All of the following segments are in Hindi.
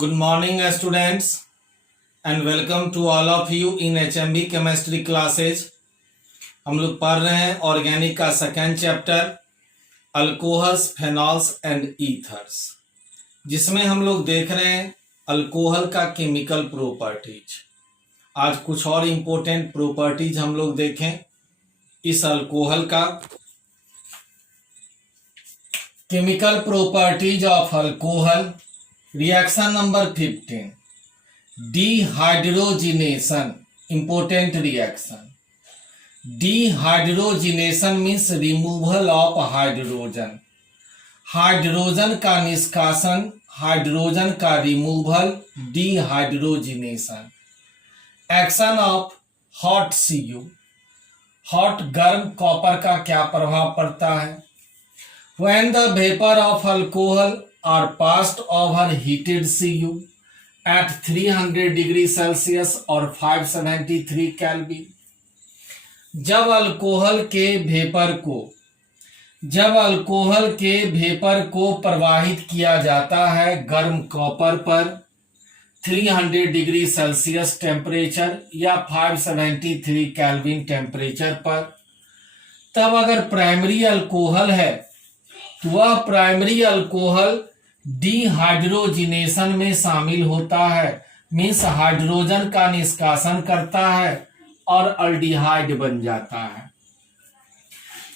Good morning students and welcome to all of you in HMB chemistry classes। हम लोग पढ़ रहे हैं ऑर्गेनिक का second chapter alcohols phenols and ethers, जिसमें हम लोग देख रहे हैं अल्कोहल का केमिकल प्रॉपर्टीज। आज कुछ और इम्पोर्टेंट प्रॉपर्टीज हम लोग देखें इस अल्कोहल का। Chemical properties of alcohol, reaction number 15, dehydrogenation. Important reaction. Dehydrogenation means removal of hydrogen. Hydrogen का निष्कासन, हाइड्रोजन का removal, dehydrogenation. Action of hot Cu, hot गर्म कॉपर का क्या प्रभाव पड़ता है? When the vapor of alcohol are passed over heated Cu at 300 degree Celsius और 573 Kelvin, जब अल्कोहल के भेपर को प्रवाहित किया जाता है गर्म कॉपर पर 300 डिग्री सेल्सियस टेम्परेचर या 573 केल्विन टेम्परेचर पर, तब अगर प्राइमरी अल्कोहल है तो वह प्राइमरी अल्कोहल डिहाइड्रोजिनेशन में शामिल होता है, मीन्स हाइड्रोजन का निष्कासन करता है और अल्डिहाइड बन जाता है।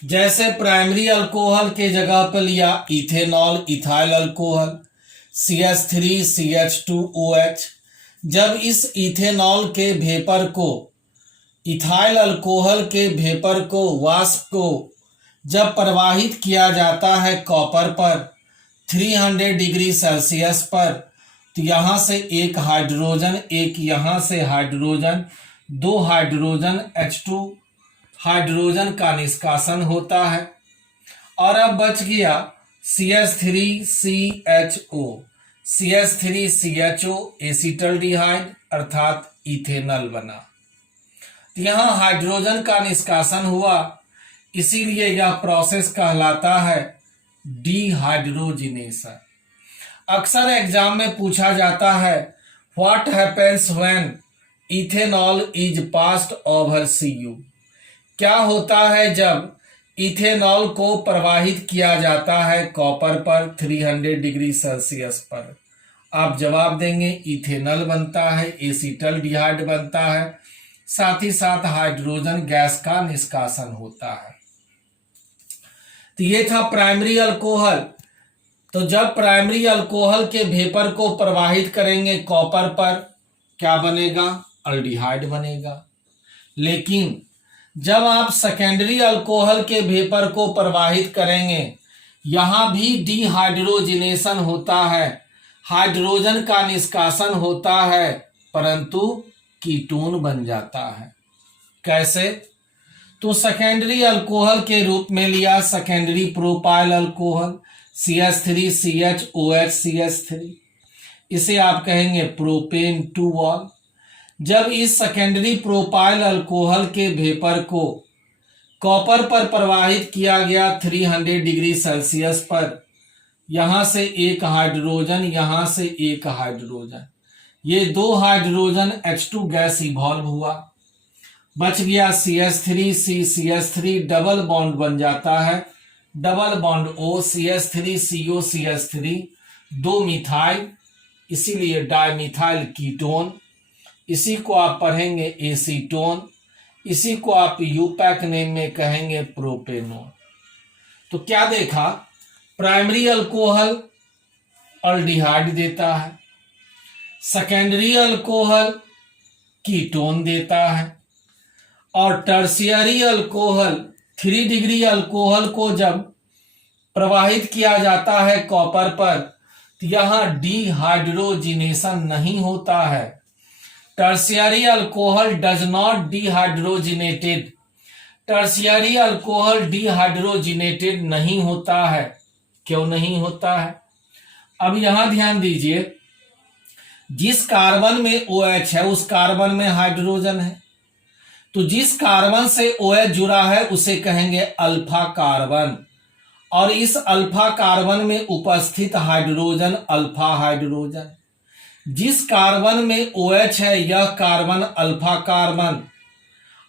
जैसे प्राइमरी अल्कोहल के जगह पर लिया इथेनॉल, इथाइल अल्कोहल, CH3CH2OH। जब इस इथेनॉल के भेपर को, इथाइल अल्कोहल के भेपर को, वाष्प को जब प्रवाहित किया जाता है कॉपर पर 300 डिग्री सेल्सियस पर, तो यहाँ से एक हाइड्रोजन, एक यहाँ से हाइड्रोजन, दो हाइड्रोजन H2 हाइड्रोजन का निष्कासन होता है और अब बच गया CH3CHO। CH3CHO एसिटल्डिहाइड अर्थात इथेनॉल बना। तो यहाँ हाइड्रोजन का निष्कासन हुआ, इसीलिए यह प्रोसेस कहलाता है डिहाइड्रोजिनेशन। अक्सर एग्जाम में पूछा जाता है what happens when ethanol is passed over Cu। क्या होता है जब इथेनॉल को प्रवाहित किया जाता है कॉपर पर 300 डिग्री सेल्सियस पर? आप जवाब देंगे इथेनॉल बनता है, एसिटल्डिहाइड बनता है, साथ ही साथ हाइड्रोजन गैस का निष्कासन होता है। तो ये था प्राइमरी अल्कोहल। तो जब प्राइमरी अल्कोहल के भेपर को प्रवाहित करेंगे कॉपर पर, क्या बनेगा? अल्डिहाइड बनेगा। लेकिन जब आप सेकेंडरी अल्कोहल के भेपर को प्रवाहित करेंगे, यहां भी डिहाइड्रोजिनेशन होता है, हाइड्रोजन का निष्कासन होता है, परंतु कीटोन बन जाता है। कैसे? तो सेकेंडरी अल्कोहल के रूप में लिया सेकेंडरी प्रोपाइल अल्कोहल CH3CHOH इसे आप कहेंगे प्रोपेन 2-ऑल। जब इस सेकेंडरी प्रोपाइल अल्कोहल के भेपर को कॉपर पर प्रवाहित किया गया 300 डिग्री सेल्सियस पर, यहां से एक हाइड्रोजन, यहां से एक हाइड्रोजन, ये दो हाइड्रोजन H2 गैस इवॉल्व हुआ, बच गया CH3C डबल बॉन्ड बन जाता है, डबल बॉन्ड O CH3CO दो मिथाइल, इसीलिए डाइमिथाइल कीटोन। इसी को आप पढ़ेंगे एसीटोन, इसी को आप यूपैक नेम में कहेंगे प्रोपेनोन। तो क्या देखा? प्राइमरी अल्कोहल अल्डिहाइड देता है, सेकेंडरी अल्कोहल कीटोन देता है, और टर्शियरी अल्कोहल 3 डिग्री अल्कोहल को जब प्रवाहित किया जाता है कॉपर पर, तो यहाँ डिहाइड्रोजिनेशन नहीं होता है। Tertiary alcohol does not dehydrogenated. Tertiary alcohol dehydrogenated नहीं होता है। क्यों नहीं होता है? अब यहां ध्यान दीजिए, जिस कार्बन में OH है उस कार्बन में हाइड्रोजन है, तो जिस कार्बन से OH जुड़ा है उसे कहेंगे अल्फा कार्बन, और इस अल्फा कार्बन में उपस्थित हाइड्रोजन अल्फा हाइड्रोजन। जिस कार्बन में OH है यह कार्बन अल्फा कार्बन,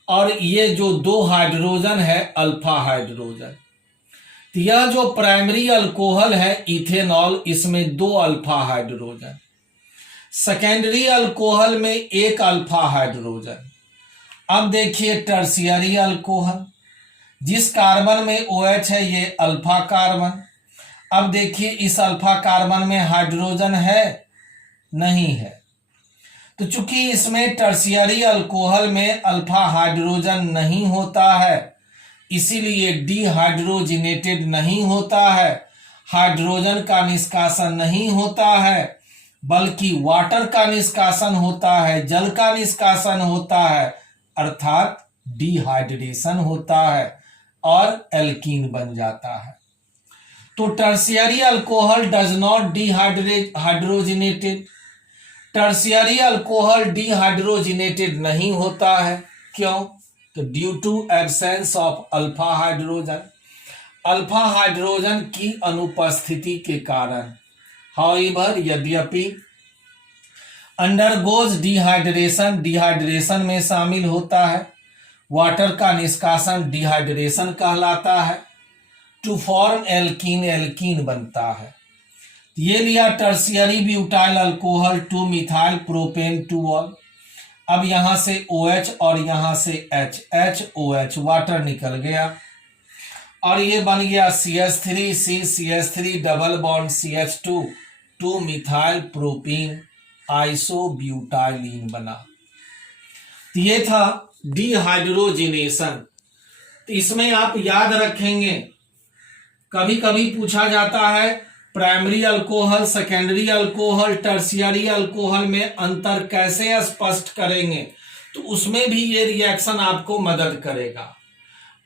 और ये जो दो हाइड्रोजन है अल्फा हाइड्रोजन। तो यह जो प्राइमरी अल्कोहल है इथेनॉल, इसमें दो अल्फा हाइड्रोजन। सेकेंडरी अल्कोहल में एक अल्फा हाइड्रोजन। अब देखिए टर्शियरी अल्कोहल, जिस कार्बन में OH है ये अल्फा कार्बन। अब देखिए इस अल्फा कार्बन में हाइड्रोजन है, नहीं है। तो चूंकि इसमें टर्शियरी अल्कोहल में अल्फा हाइड्रोजन नहीं होता है, इसीलिए डिहाइड्रोजिनेटेड नहीं होता है, हाइड्रोजन का निष्कासन नहीं होता है, बल्कि वाटर का निष्कासन होता है, जल का निष्कासन होता है, अर्थात डिहाइड्रेशन होता है और एल्कीन बन जाता है। तो tertiary alcohol does not dehydrogenated, tertiary alcohol dehydrogenated नहीं होता है। क्यों? तो due to absence of alpha hydrogen, alpha hydrogen की अनुपस्थिति के कारण। हाउएवर, यद्यपि अंडरगोज डिहाइड्रेशन, डिहाइड्रेशन में शामिल होता है, वाटर का निष्कासन डिहाइड्रेशन कहलाता है, टू फॉर्म एल्कीन, एल्कीन बनता है। ये लिया tertiary butyl alcohol, 2 methyl propane 2ऑल। अब यहां से OH और यहां से H, HOH वाटर निकल गया और ये बन गया CH3, CH3 double bond CH2, 2 methyl propene isobutylene बना। तो ये था डिहाइड्रोजिनेशन। तो इसमें आप याद रखेंगे, कभी कभी पूछा जाता है primary alcohol, secondary alcohol, tertiary alcohol में अंतर कैसे स्पष्ट करेंगे, तो उसमें भी ये रिएक्शन आपको मदद करेगा।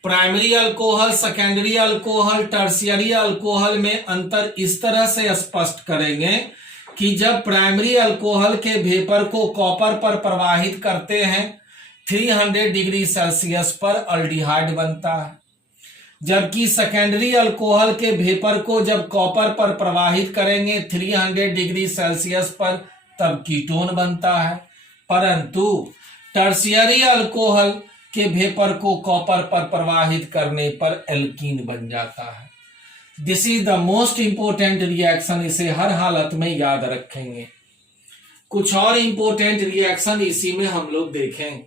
Primary alcohol, secondary alcohol, tertiary alcohol में अंतर इस तरह से स्पष्ट करेंगे कि जब प्राइमरी अल्कोहल के वेपर को कॉपर पर प्रवाहित करते हैं 300 डिग्री सेल्सियस पर अल्डिहाइड बनता है, जबकि सेकेंडरी अल्कोहल के वेपर को जब कॉपर पर प्रवाहित करेंगे 300 डिग्री सेल्सियस पर तब कीटोन बनता है। परंतु टर्शियरी अल्कोहल के वेपर को कॉपर पर प्रवाहित करने पर एल्कीन बन जाता है। This is the most important reaction, इसे हर हालत में याद रखेंगे। कुछ और इंपोर्टेंट रिएक्शन इसी में हम लोग देखेंगे।